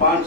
5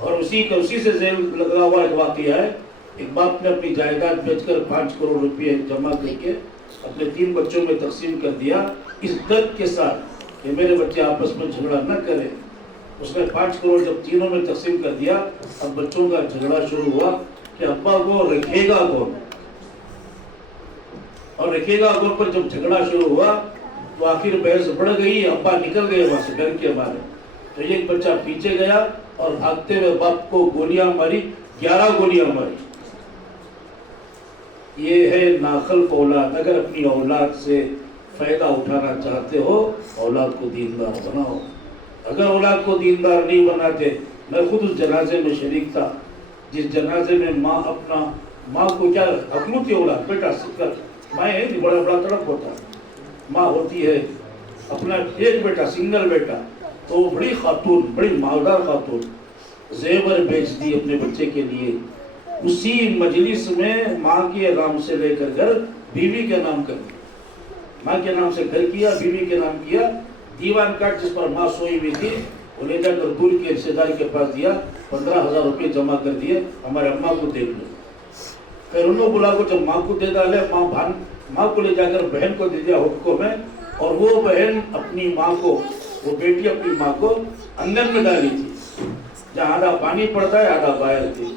اور اسی سے ذیل لگا ہوا ایک واقعہ ہے. ایک باپ نے اپنی جائیداد بیچ کر 5 کروڑ روپے جمع کر کے اپنے 3 بچوں میں تقسیم کر دیا اس درد کے ساتھ کہ میرے بچے آپس میں جھگڑا نہ کریں. اس نے 5 کروڑ جب تینوں میں تقسیم کر دیا, اب بچوں کا جھگڑا شروع ہوا کہ ابا کو رکھے گا کون, اور رکھے گا کون پر جب جھگڑا شروع ہوا تو آخر بحث بڑھ گئی. ابا نکل گئے وہاں سے ڈر کے مارے. تو ایک بچہ پیچھے گیا اور بھاگتے ہوئے باپ کو گولیاں ماری, 11 گولیاں ماری. یہ ہے ناخلف اولاد. اگر اپنی اولاد سے فائدہ اٹھانا چاہتے ہو اولاد کو دیندار بناؤ. اگر اولاد کو دیندار نہیں بناتے, میں خود اس جنازے میں شریک تھا جس جنازے میں ماں کو کیا اکلوتی اولاد, بیٹا ماں ہے بڑا بڑا تڑپ ہوتا, ماں ہوتی ہے اپنا ایک بیٹا, سنگل بیٹا, تو وہ بڑی خاتون, بڑی مالدار خاتون, زیور بیچ دی اپنے بچے کے لیے. اسی مجلس میں ماں کے نام سے لے کر گھر بیوی کے نام کر دیا, ماں کے نام سے گھر کیا, بیوی کے نام کیا. دیوان کاٹ جس پر ماں سوئی ہوئی تھی وہ لے جا کر دور کے رشتے دار کے پاس دیا, 15,000 روپے جمع کر دیے, ہمارے اماں کو دیکھ لو. پھر انہوں بلا کو جب ماں کو دے ڈالے, ماں کو لے جا کر بہن کو دے دیا حکم میں, اور وہ بہن اپنی ماں کو, وہ بیٹی اپنی ماں کو انگن میں ڈالی تھی جہاں آدھا پانی پڑتا ہے آدھا باہر تھی.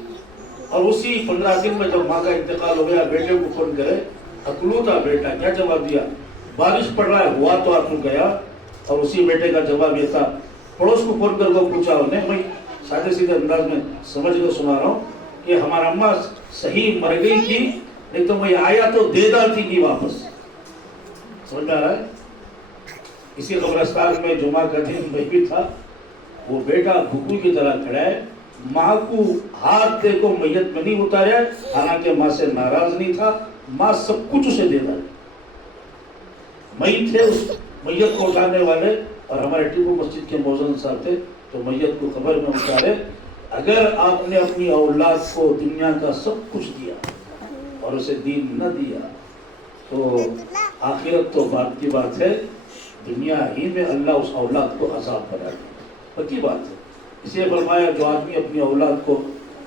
اور اسی 15 دن میں جب ماں کا انتقال ہو گیا, بیٹے کو فون کرے, اکلوتا بیٹا, کیا جواب دیا؟ بارش پڑ رہا ہے, ہوا تو آپ کو گیا. اور اسی بیٹے کا جواب یہ تھا, پڑوس کو فون کر کو پوچھا انہیں, میں سادے سیدھے انداز میں سمجھ کر سنا رہا ہوں کہ ہمارا اماں صحیح مر گئی تھی, نہیں تو میں آیا تو دے ڈالتی تھی واپس. سمجھ میں آ رہا ہے؟ اسی قبرستان میں جمعہ کا دن میں بھی تھا, وہ بیٹا بھوکو کی طرح کھڑا ہے, ماں کو ہاتھ دے کو میت میں نہیں اتاریا, حالانکہ ماں سے ناراض نہیں تھا, ماں سب کچھ اسے دے ڈالی. میت تھے, اس میت کو اٹھانے والے, اور ہمارے ٹیپو مسجد کے موزن صاحب تھے, تو میت کو قبر میں اتارے. اگر آپ نے اپنی اولاد کو دنیا کا سب کچھ دیا اور اسے دین نہ دیا تو آخرت تو بات کی بات ہے, دنیا ہی میں اللہ اس اولاد کو عذاب بنا دے, پکی بات ہے. اسے فرمایا جو آدمی اپنی اولاد کو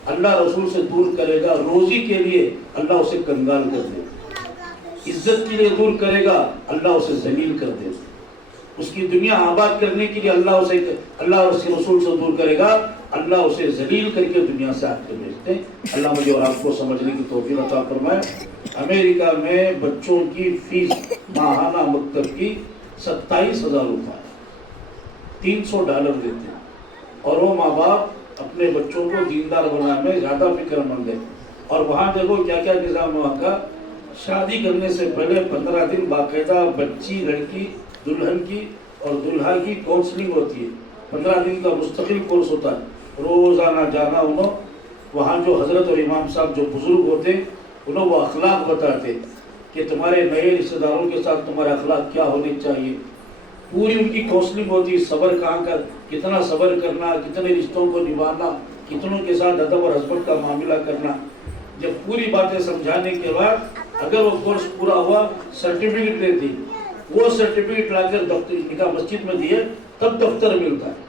اللہ رسول سے دور کرے گا, روزی کے لیے اللہ اسے کنگال کر دے, عزت کے لیے دور کرے گا اللہ اسے ذلیل کر دے, اس کی دنیا آباد کرنے کے لیے اللہ اور اس کے رسول سے دور کرے گا, اللہ اسے ذلیل کر کے دنیا سے آگ کے بھیجتے. اللہ مجھے اور آپ کو سمجھنے کی توفیق عطا فرمائے. امریکہ میں بچوں کی فیس ماہانہ مکتب کی 27,000 روپئے, $300 دیتے ہیں, اور وہ ماں باپ اپنے بچوں کو دیندار بنانے میں زیادہ فکر مند ہے. اور وہاں دیکھو کیا کیا نظام وہاں کا, شادی کرنے سے پہلے 15 دن باقاعدہ بچی, لڑکی, دلہن کی اور دلہا کی کاؤنسلنگ ہوتی ہے. 15 دن کا مستقل کورس ہوتا ہے, روزانہ جانا. انہوں وہاں جو حضرت اور امام صاحب جو بزرگ ہوتے ہیں, انہوں وہ اخلاق بتاتے کہ تمہارے نئے رشتہ داروں کے ساتھ تمہارے اخلاق کیا ہونے چاہیے. پوری ان کی کاؤنسلنگ ہوتی ہے, صبر کہاں کر, کتنا صبر کرنا, کتنے رشتوں کو نبھانا, کتنوں کے ساتھ ادب اور حسبت کا معاملہ کرنا. جب پوری باتیں سمجھانے کے بعد اگر وہ کورس پورا ہوا سرٹیفکیٹ دیتی, وہ سرٹیفکیٹ لا کر دفتر نکاح مسجد میں دیے تب دفتر ملتا ہے.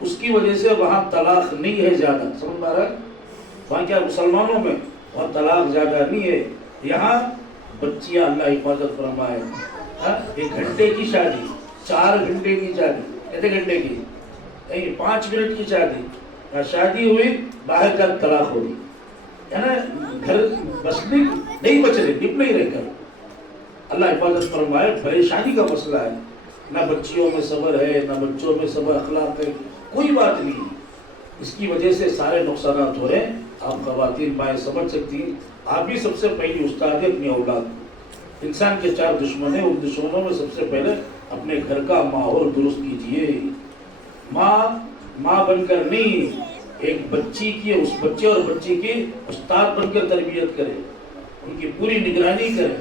اس کی وجہ سے وہاں طلاق نہیں ہے زیادہ. سمجھ میں آ رہا ہے؟ وہاں کیا مسلمانوں میں وہاں طلاق زیادہ نہیں ہے. یہاں بچیاں اللہ حفاظت فرمائے, 1 گھنٹے کی شادی, 4 گھنٹے کی شادی, کتنے گھنٹے کی, 5 منٹ کی شادی, شادی ہوئی باہر جا طلاق ہوگی, ہے نا. گھر بسنے نہیں بچ رہے, نپ نہیں رہے گھر. اللہ حفاظت فرمائے. پریشانی کا مسئلہ ہے, نہ بچیوں میں صبر ہے, نہ بچوں میں صبر, اخلاق ہے, کوئی بات نہیں. اس کی وجہ سے سارے نقصانات ہو رہے ہیں. آپ خواتین مائیں سمجھ سکتی ہیں, آپ بھی سب سے پہلی استاد ہے اپنی اولاد. انسان کے 4 دشمن ہیں, ان دشمنوں میں سب سے پہلے اپنے گھر کا ماحول درست کیجئے. ماں بن کر نہیں, ایک بچی کی, اس بچے اور بچی کی استاد بن کر تربیت کرے, ان کی پوری نگرانی کرے.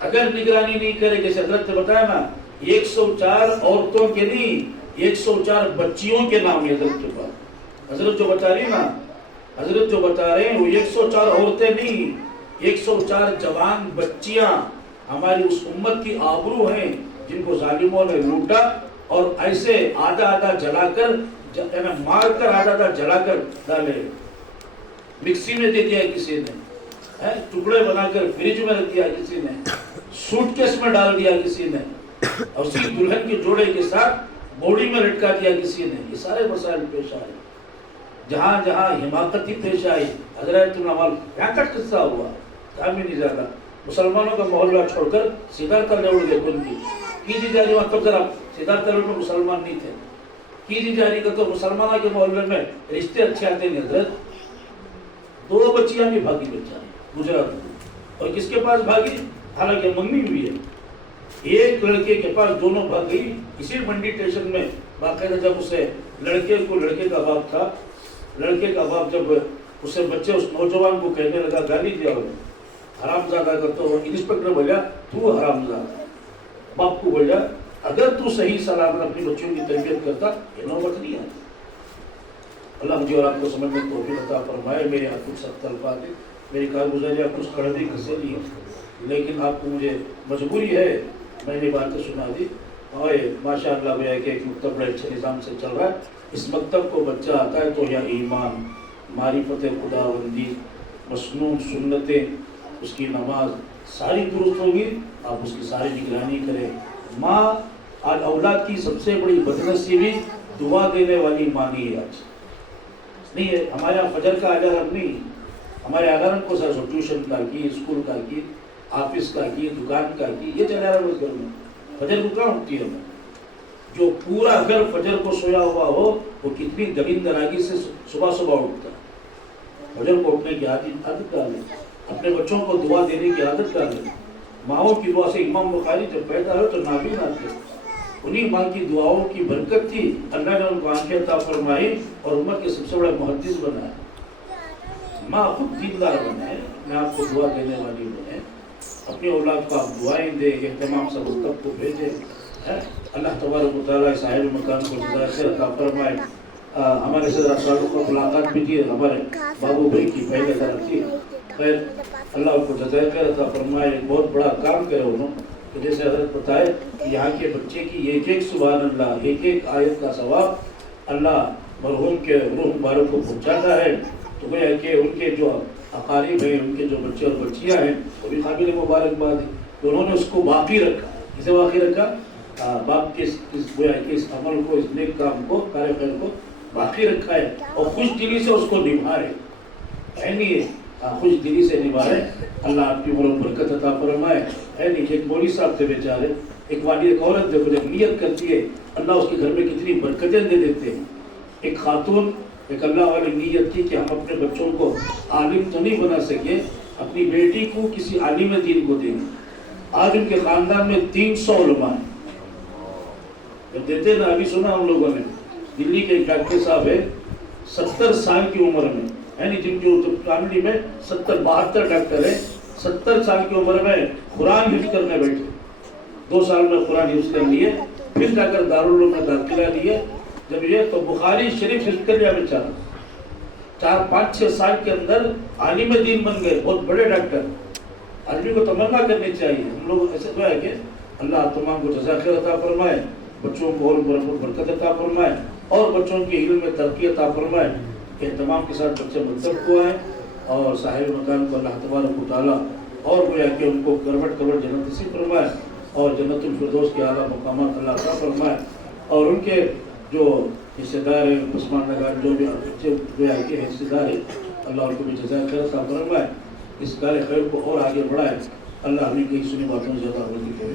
اگر نگرانی نہیں کرے, جیسے حضرت نے بتایا نا, 104 عورتوں کے نہیں, 104 بچیوں کے نام ہے حضرت کے پاس. حضرت جو بتا رہی نا, حضرت جو بتا رہے ہیں وہ 104 عورتیں نہیں, 104 جوان بچیاں ہماری اس امت کی آبرو ہیں, جن کو ظالموں نے لوٹا اور ایسے آدھا آدھا جلا کر مار کر آتا تھا جلا کر ڈالے, مکسی میں دے دیا کسی نے, ٹکڑے بنا کر فریج میں رکھ دیا کسی نے, سوٹ کیس میں ڈال دیا کسی نے, اور اسی دلہن کے جوڑے کے ساتھ بوڑی میں لٹکا دیا کسی نے. یہ سارے مسائل پیش آئے. جہاں جہاں حماقتی پیش آئی, حضرت نوال یہاں کا قصہ ہوا, کہاں بھی نہیں جاتا. مسلمانوں کا محلہ چھوڑ کر سدھارتھا لے اڑ گئے کن کی جی جاری وہاں پر ذرا سدھارتھا میں مسلمان نہیں تھے. کی جی جاری کا تو مسلمانوں کے محلے میں رشتے اچھے آتے نہیں. حضرت 2 بچیاں بھی بھاگی بیچاری گجرات میں, اور کس کے پاس بھاگی, حالانکہ منگنی ہوئی ہے, ایک لڑکے کے پاس دونوں بھاگ گئی. اسی منڈی اسٹیشن میں باقاعدہ جب اسے لڑکے کا باپ تھا, لڑکے کا باپ جب اسے بچے اس نوجوان کو کہنے لگا, گالی دیا حرام زادہ کا, تو انسپیکٹر بولیا تو حرام زادہ. باپ کو بولیا اگر تو صحیح سلامت اپنی بچوں کی تربیت کرتا یہ نوبت نہیں آتی. اللہ مجھے اور آپ کو سمجھنے کی توفیق عطا فرمائے. میرے ہاتھ کچھ سخت الفاظ ہیں, میری کارگزاری آپ کچھ کڑوی قصے لی ہے, لیکن آپ کو مجھے مجبوری ہے, میں نے باتیں سنا دی. اور ماشاء اللہ گویا کہ ایک مکتب بڑے اچھے نظام سے چل رہا ہے. اس مکتب کو بچہ آتا ہے تو یہاں ایمان, معرفت خداوندی, مسنون سنتیں, اس کی نماز ساری درست ہوگی. آپ اس کی ساری نگرانی کریں. ماں آج اولاد کی سب سے بڑی بدنصیبی دعا دینے والی ماں نہیں ہے. آج نہیں ہے. ہمارے یہاں فجر کا الارم نہیں, ہمارے الارم کو سر ٹیوشن کا کی, اسکول کا کی, آفس کا کی, دکان کا کی, یہ چلے رہا ہے اس گھر میں. فجر کو کہاں اٹھتی ہے؟ جو پورا گھر فجر کو سویا ہوا ہو وہ کتنی دبین دراگی سے صبح اٹھتا ہے. فجر کو اٹھنے کی عادت ڈالیں, اپنے بچوں کو دعا دینے کی عادت ڈالیں. ماؤں کی دعا سے امام بخاری جب پیدا ہوئے تو نابین آتے, انہی ماں کی دعاؤں کی برکت تھی. اللہ نے ان کو آنکھیں عطا فرمائی اور امت کے سب سے بڑا محدث بنایا. ماں خود دیندار بنے, میں آپ کو دعا دینے والی بنے. اپنی اولاد کو آپ دعائیں دیں, اہتمام سے مکتب کو بھیجیں. اللہ تبارک و تعالیٰ صاحب مکان کو جزائے خیر عطا فرمائے. ہمارے صدر صاحب کو ملاقات بھی کی, ہمارے بابو بھائی کی پہلے طرف تھی. خیر اللہ کو جزائے خیر عطا فرمائے. بہت بڑا کام کرے انہوں, کہ جیسے حضرت بتائے یہاں کے بچے کی ایک ایک سبحان اللہ, ایک ایک آیت کا ثواب اللہ مرحوم کے روح مبارک کو پہنچاتا ہے. تو وہ ہے کہ ان کے جو اقارب ہیں, ان کے جو بچے اور بچیاں ہیں, وہ بھی قابل مبارکباد ہے کہ انہوں نے اس کو باقی رکھا. اسے باقی رکھا, باپ کے اس عمل کو, اس نیک کام کو, کار خیر کو باقی رکھا ہے, اور خوش دلی سے اس کو نبھا رہے. نہیں خوش دلی سے نبھا رہے. اللہ آپ کی عمر و برکت عطا فرمائے. نہیں ایک مولوی صاحب تھے بیچارے, ایک والد, ایک عورت دیکھو جب نیت کرتی ہے اللہ اس کے گھر میں کتنی برکتیں دے دیتے ہیں. ایک خاتون, ایک اللہ والی نیت کی کہ ہم اپنے بچوں کو عالم تو نہیں بنا سکے, اپنی بیٹی کو کسی عالم دین کو دیں گے. آج ان کے خاندان میں 300 علماء ہیں. جب دیتے نا, ابھی سنا ہم لوگوں نے, دلی کے ایک ڈاکٹر صاحب ہے 70 سال کی عمر میں, یعنی جن کی فیملی میں 70-72 ڈاکٹر ہیں, 70 سال کی عمر میں قرآن حفظ کرنے بیٹھے. 2 سال میں قرآن حفظ کر لیے, پھر جا کر دارالعلوم میں داخلہ لیے. جب یہ تو بخاری شریف حفظ کر لیا بیچارہ, 4-5-6 سال کے اندر عالم دین بن گئے, بہت بڑے ڈاکٹر. آدمی کو تمنا کرنی چاہیے. ہم لوگ ایسے دعا ہے کہ اللہ تمام کو جزا خیر عطا فرمائے, بچوں کو اور برکت عطا فرمائے, اور بچوں کے علم میں ترقی عطا فرمائے. اہتمام کے ساتھ بچے مکتب کو آئیں, اور صاحب مکان کو اللہ تبارک و تعالیٰ اور گویا کہ ان کو کروٹ جنت نصیب فرمائے, اور جنت الفردوس کے اعلیٰ مقامات اللہ عطا فرمائے. اور ان کے جو حصے دار ہیں, پسماندگان جو بھی گویا کہ حصے دار ہیں, اللہ ان کو بھی جزائے خیر عطا فرمائے. اس کار خیر کو اور آگے بڑھائے. اللہ ہمیں کئی سنی باتوں سے زیادہ ہونے کی